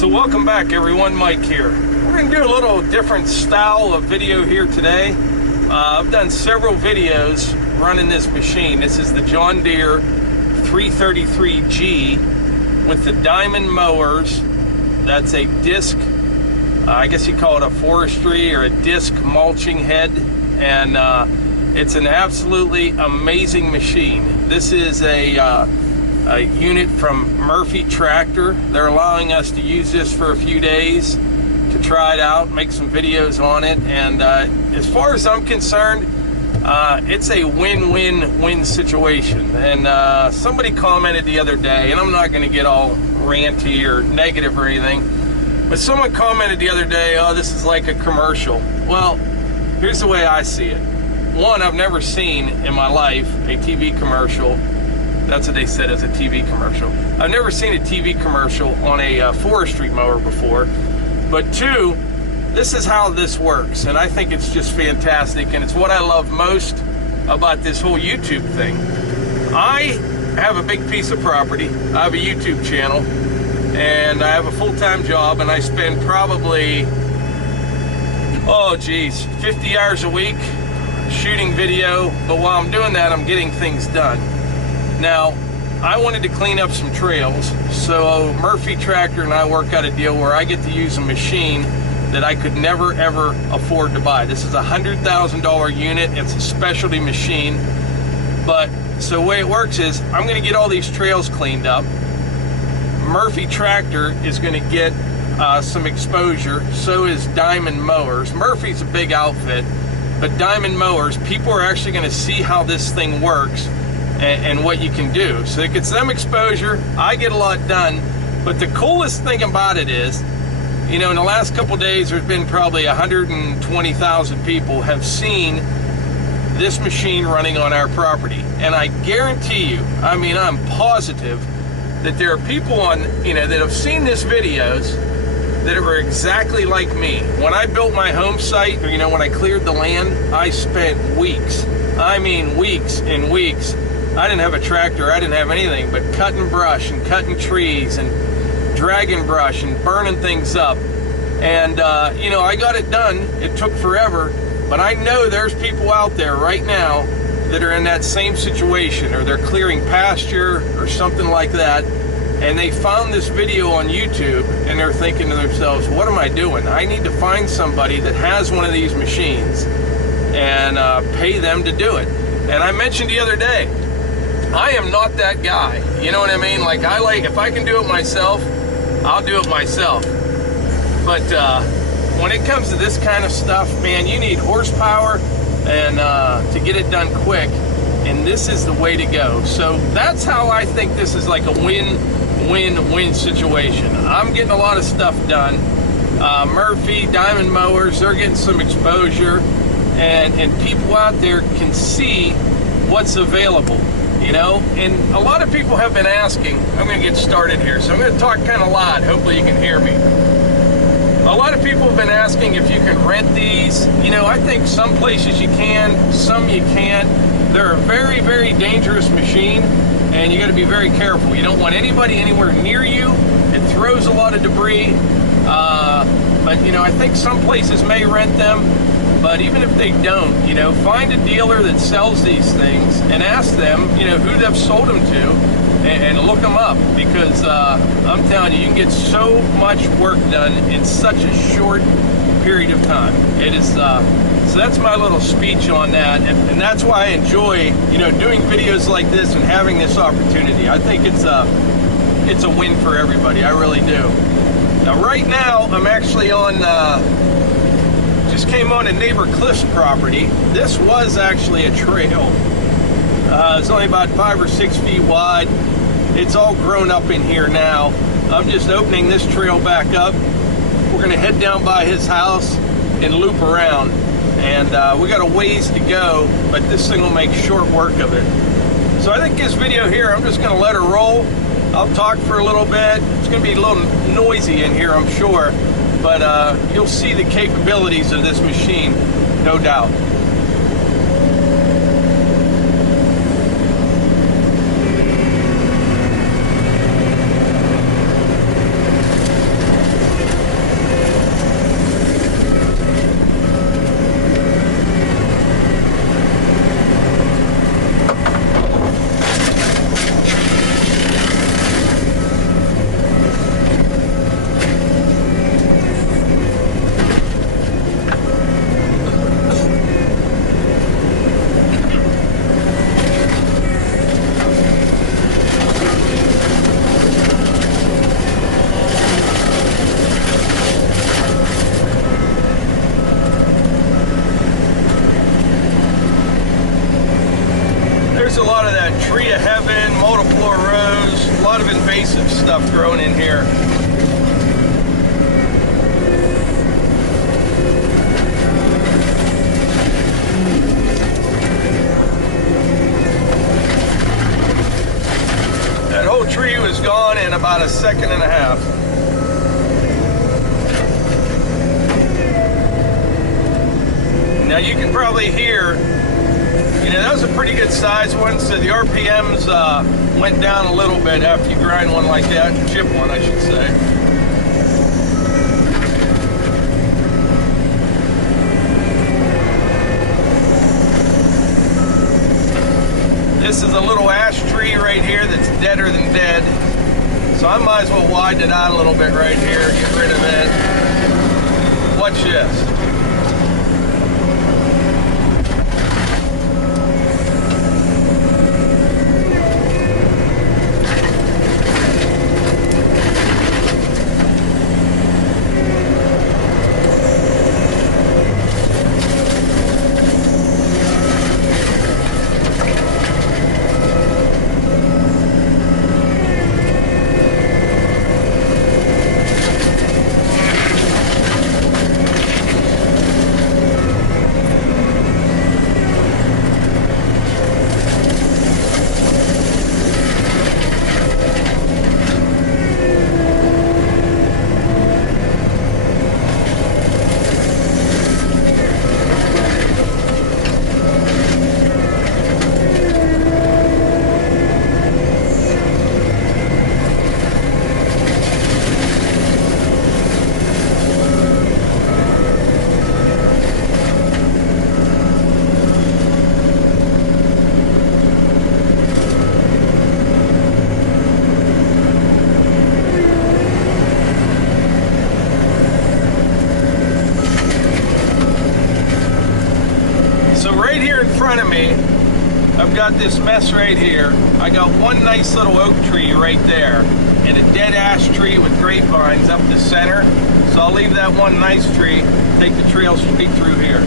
So welcome back everyone, Mike here. We're going to do a little different style of video here today. I've done several videos running this machine. This is the John Deere 333G with the Diamond mowers. That's a disc, I guess you call it a forestry or a disc mulching head, and it's an absolutely amazing machine. This is a unit from Murphy Tractor. They're allowing us to use this for a few days to try it out, make some videos on it, and as far as I'm concerned, it's a win-win-win situation. And somebody commented the other day, and I'm not going to get all ranty or negative or anything, but someone commented the other day, oh, this is like a commercial. Well, here's the way I see it. One, I've never seen in my life a TV commercial. That's what they said as a TV commercial. I've never seen a TV commercial on a forestry mower before. But two, this is how this works, and I think it's just fantastic, and it's what I love most about this whole YouTube thing. I have a big piece of property. I have a YouTube channel, and I have a full-time job, and I spend probably, 50 hours a week shooting video. But while I'm doing that, I'm getting things done. Now, I wanted to clean up some trails, so Murphy Tractor and I work out a deal where I get to use a machine that I could never ever afford to buy. This is a $100,000 unit. It's a specialty machine. But so the way it works is I'm going to get all these trails cleaned up. Murphy Tractor is going to get some exposure. So is Diamond Mowers. Murphy's a big outfit, but Diamond Mowers, people are actually going to see how this thing works and what you can do. So it gets them exposure. I get a lot done. But the coolest thing about it is, you know, in the last couple days, there's been probably 120,000 people have seen this machine running on our property. And I guarantee you, I mean, I'm positive that there are people on, you know, that have seen this videos that are exactly like me. When I built my home site, or, you know, when I cleared the land, I spent weeks, I mean weeks and weeks. I didn't have a tractor, I didn't have anything but cutting brush and cutting trees and dragging brush and burning things up. And you know, I got it done. It took forever, but I know there's people out there right now that are in that same situation, or they're clearing pasture or something like that, and they found this video on YouTube and they're thinking to themselves, what am I doing? I need to find somebody that has one of these machines and pay them to do it. And I mentioned the other day, I am not that guy. You know what I mean? Like, if I can do it myself, I'll do it myself. But when it comes to this kind of stuff, man, you need horsepower and to get it done quick, and this is the way to go. So that's how I think this is like a win-win-win situation. I'm getting a lot of stuff done. Murphy, Diamond Mowers, they're getting some exposure, and people out there can see what's available. You know, and a lot of people have been asking, I'm going to get started here, so I'm going to talk kind of loud, hopefully you can hear me. A lot of people have been asking if you can rent these. You know, I think some places you can, some you can't. They're a very, very dangerous machine, and you got to be very careful. You don't want anybody anywhere near you. It throws a lot of debris, but you know, I think some places may rent them. But even if they don't, you know, find a dealer that sells these things and ask them, you know, who they've sold them to, and look them up, because I'm telling you, you can get so much work done in such a short period of time. It is, so that's my little speech on that, and that's why I enjoy, you know, doing videos like this and having this opportunity. I think it's a win for everybody. I really do. Now, right now, I'm actually on. Just came on a neighbor Cliff's property. This was actually a trail. It's only about 5 or 6 feet wide. It's all grown up in here now. I'm just opening this trail back up. We're gonna head down by his house and loop around. And we got a ways to go, but this thing will make short work of it. So I think this video here, I'm just gonna let her roll. I'll talk for a little bit. It's gonna be a little noisy in here, I'm sure. But you'll see the capabilities of this machine, no doubt. invasive stuff growing in here. That whole tree was gone in about a second and a half. Now you can probably hear, you know, that was a pretty good size one, so the RPMs went down a little bit after you grind one like that, chip one I should say. This is a little ash tree right here that's deader than dead, so I might as well widen it out a little bit right here, get rid of it. Watch this. Front of me, I've got this mess right here. I got one nice little oak tree right there and a dead ash tree with grapevines up the center. So I'll leave that one nice tree, take the trail straight through here.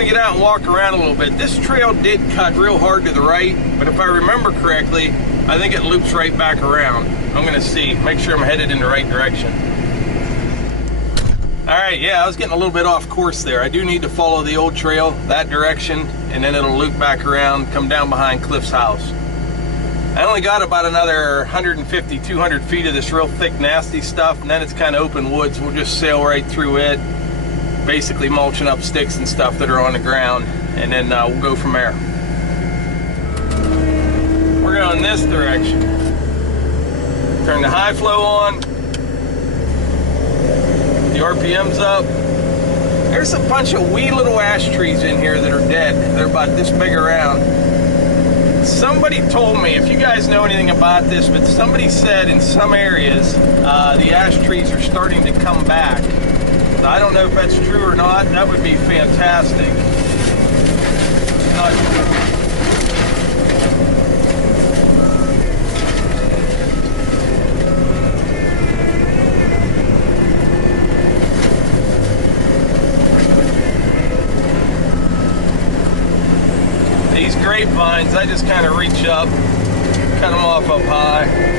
Get out and walk around a little bit. This trail did cut real hard to the right, but if I remember correctly, I think it loops right back around. I'm gonna see, make sure I'm headed in the right direction. All right, yeah, I was getting a little bit off course there. I do need to follow the old trail that direction, and then it'll loop back around, come down behind Cliff's house. I only got about another 150, 200 feet of this real thick, nasty stuff, and then it's kind of open woods. We'll just sail right through it, basically mulching up sticks and stuff that are on the ground, and then we'll go from there. We're going this direction. Turn the high flow on. The RPM's up. There's a bunch of wee little ash trees in here that are dead. They're about this big around. Somebody told me, if you guys know anything about this, but somebody said in some areas the ash trees are starting to come back. I don't know if that's true or not. That would be fantastic. These grapevines, I just kind of reach up, cut them off up high.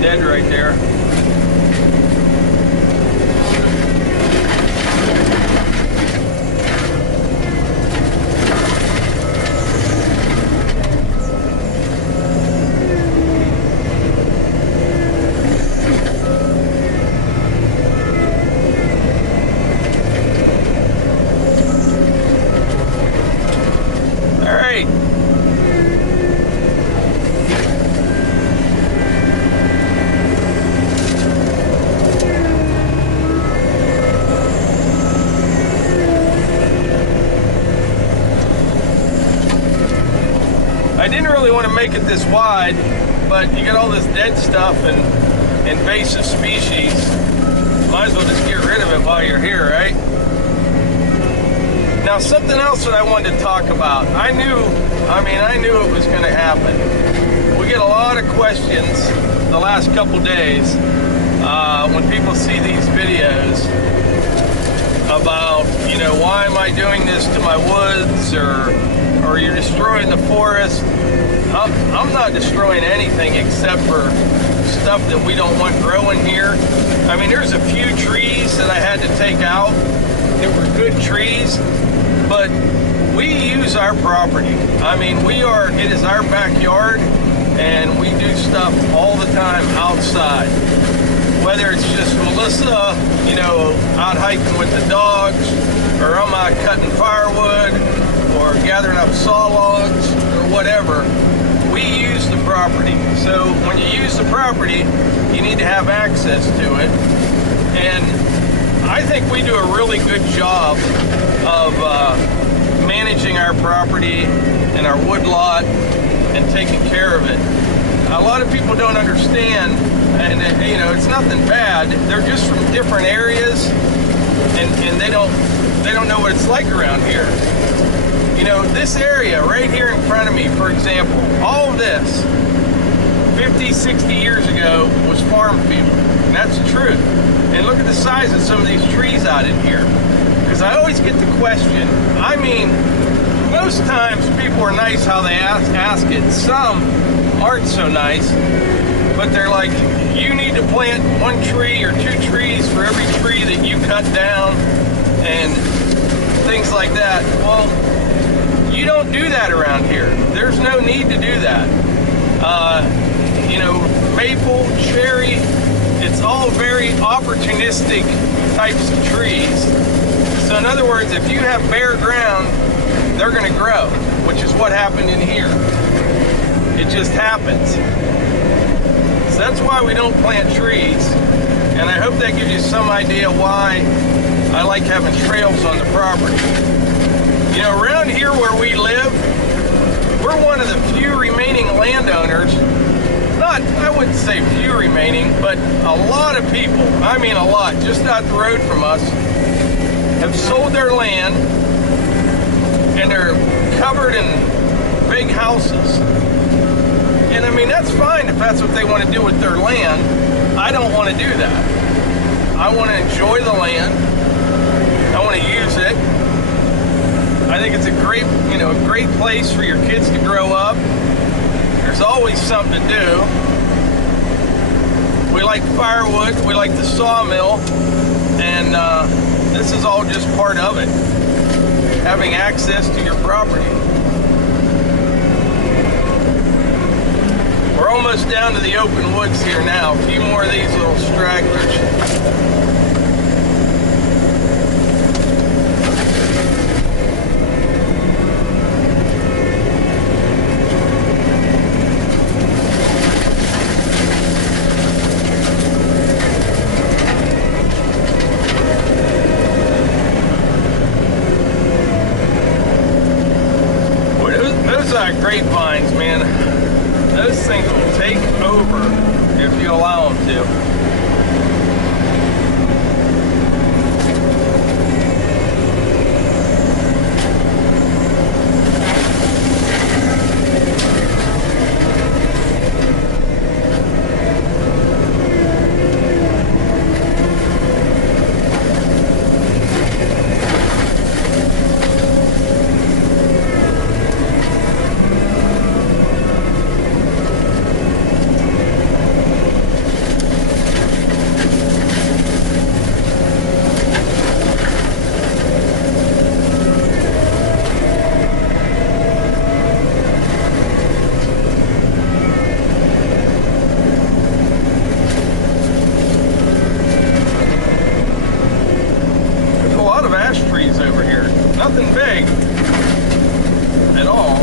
Dead right there. All right. I didn't really want to make it this wide, but you got all this dead stuff and invasive species. Might as well just get rid of it while you're here, right? Now, something else that I wanted to talk about. I knew it was going to happen. We get a lot of questions the last couple days when people see these videos about, you know, why am I doing this to my woods, or you're destroying the forest. I'm not destroying anything except for stuff that we don't want growing here. I mean, there's a few trees that I had to take out that were good trees, but we use our property. I mean, it is our backyard, and we do stuff all the time outside. Whether it's just Melissa, you know, out hiking with the dogs, or I'm out cutting firewood, or gathering up saw logs, or whatever, we use the property. So when you use the property, you need to have access to it. And I think we do a really good job of managing our property and our wood lot and taking care of it. A lot of people don't understand, and you know, it's nothing bad. They're just from different areas, and they don't know what it's like around here. You know, this area right here in front of me, for example, all of this 50, 60 years ago was farm field, and that's the truth. And look at the size of some of these trees out in here, because I always get the question. I mean, most times people are nice how they ask it. Some aren't so nice, but they're like, you need to plant 1 tree or 2 trees for every tree that you cut down, and things like that. Well, you don't do that around here. There's no need to do that. You know, maple, cherry, it's all very opportunistic types of trees. So in other words, if you have bare ground, they're going to grow, which is what happened in here. It just happens. that's why we don't plant trees. And I hope that gives you some idea why I like having trails on the property. You know, around here where we live, we're one of the few remaining landowners. Not, I wouldn't say few remaining, but a lot of people, I mean a lot, just out the road from us, have sold their land and they're covered in big houses. And I mean, that's fine if that's what they want to do with their land. I don't want to do that. I want to enjoy the land. I want to use it. I think it's a great, you know, a great place for your kids to grow up. There's always something to do. We like firewood, we like the sawmill, and this is all just part of it. Having access to your property. We're almost down to the open woods here now. A few more of these little stragglers. Grapevines, man, those things will take over if you allow them to. Nothing big at all.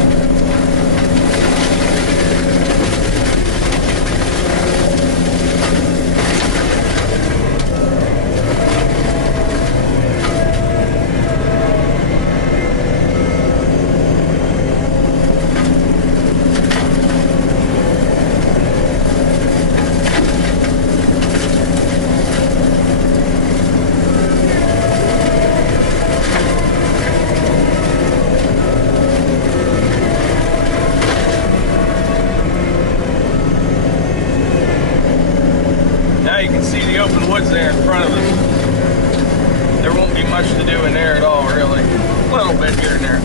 Woods there in front of us. There won't be much to do in there at all, really. A little bit here and there.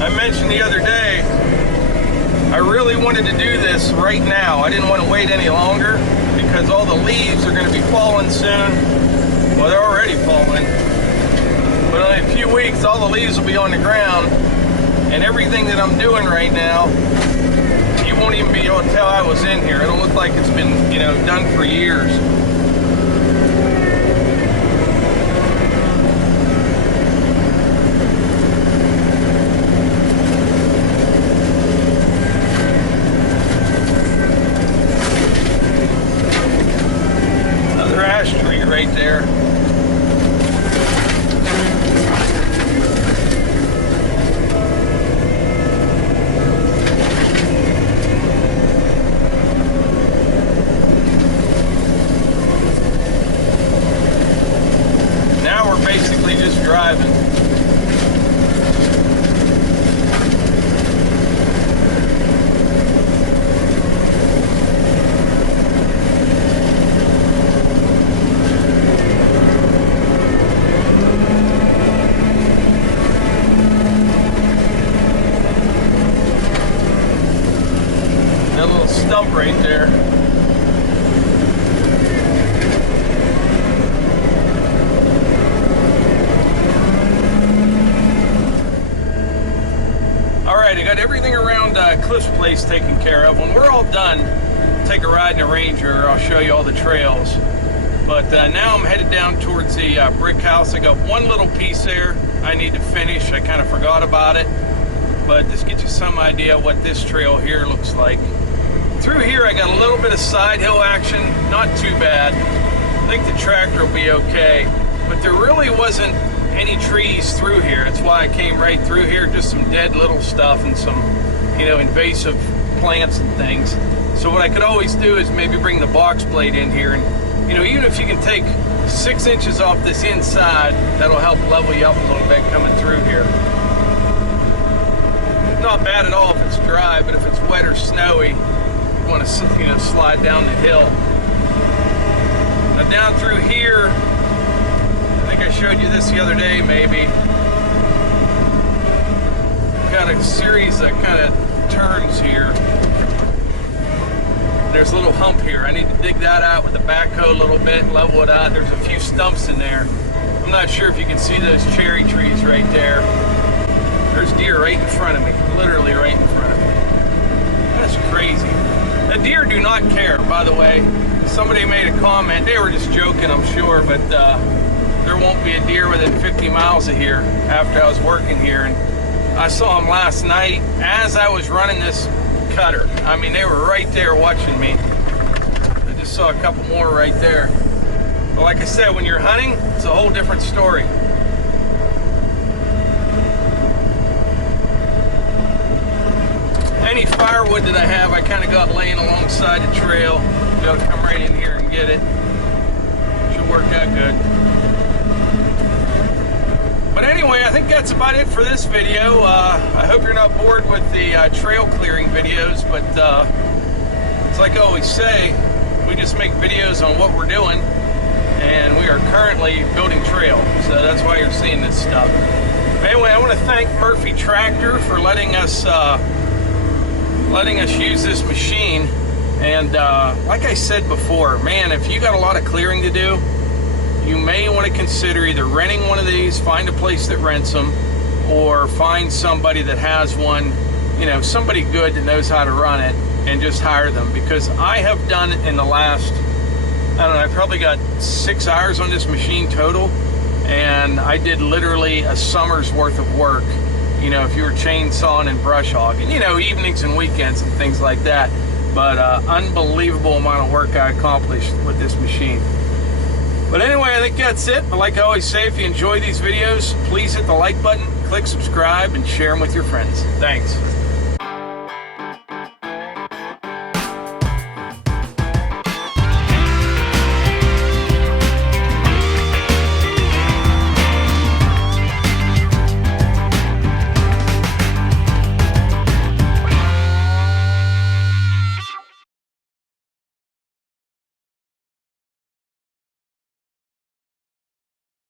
I mentioned the other day, I really wanted to do this right now. I didn't want to wait any longer, because all the leaves are going to be falling soon. Well, they're already falling. But in a few weeks, all the leaves will be on the ground. And everything that I'm doing right now, you won't even be able to tell I was in here. It'll look like it's been, you know, done for years. Right there. Now we're basically just driving. Stump right there. Alright, I got everything around Cliff's place taken care of. When we're all done, take a ride in a Ranger. I'll show you all the trails. But now I'm headed down towards the brick house. I got one little piece there I need to finish. I kind of forgot about it. But this gets you some idea what this trail here looks like. Through here I got a little bit of side hill action, not too bad. I think the tractor will be okay. But there really wasn't any trees through here. That's why I came right through here. Just some dead little stuff and some, you know, invasive plants and things. So what I could always do is maybe bring the box blade in here, and you know, even if you can take 6 inches off this inside, that'll help level you up a little bit coming through here. Not bad at all if it's dry, but if it's wet or snowy, you want to, you know, slide down the hill. Now down through here, I think I showed you this the other day maybe. Got a series of kind of turns here. There's a little hump here. I need to dig that out with the backhoe a little bit, level it out. There's a few stumps in there. I'm not sure if you can see those cherry trees right there. There's deer right in front of me, literally right in front of me. That's crazy. The deer do not care, by the way. Somebody made a comment. They were just joking, I'm sure, but there won't be a deer within 50 miles of here after I was working here. And I saw them last night as I was running this Kutter. I mean, they were right there watching me. I just saw a couple more right there. But like I said, when you're hunting, it's a whole different story. Any firewood that I have, I kind of got laying alongside the trail. Be able to come right in here and get it. Should work out good. But anyway, I think that's about it for this video. I hope you're not bored with the trail clearing videos, but it's like I always say, we just make videos on what we're doing, and we are currently building trail, so that's why you're seeing this stuff. Anyway, I want to thank Murphy Tractor for letting us use this machine. And like I said before, man, if you got a lot of clearing to do, you may want to consider either renting one of these, find a place that rents them, or find somebody that has one, you know, somebody good that knows how to run it, and just hire them. Because I have done it in the last, I don't know, I probably got 6 hours on this machine total, and I did literally a summer's worth of work, you know, if you were chainsawing and brush hogging, you know, evenings and weekends and things like that. But unbelievable amount of work I accomplished with this machine. But anyway, I think that's it. But like I always say, if you enjoy these videos, please hit the like button, click subscribe, and share them with your friends. Thanks.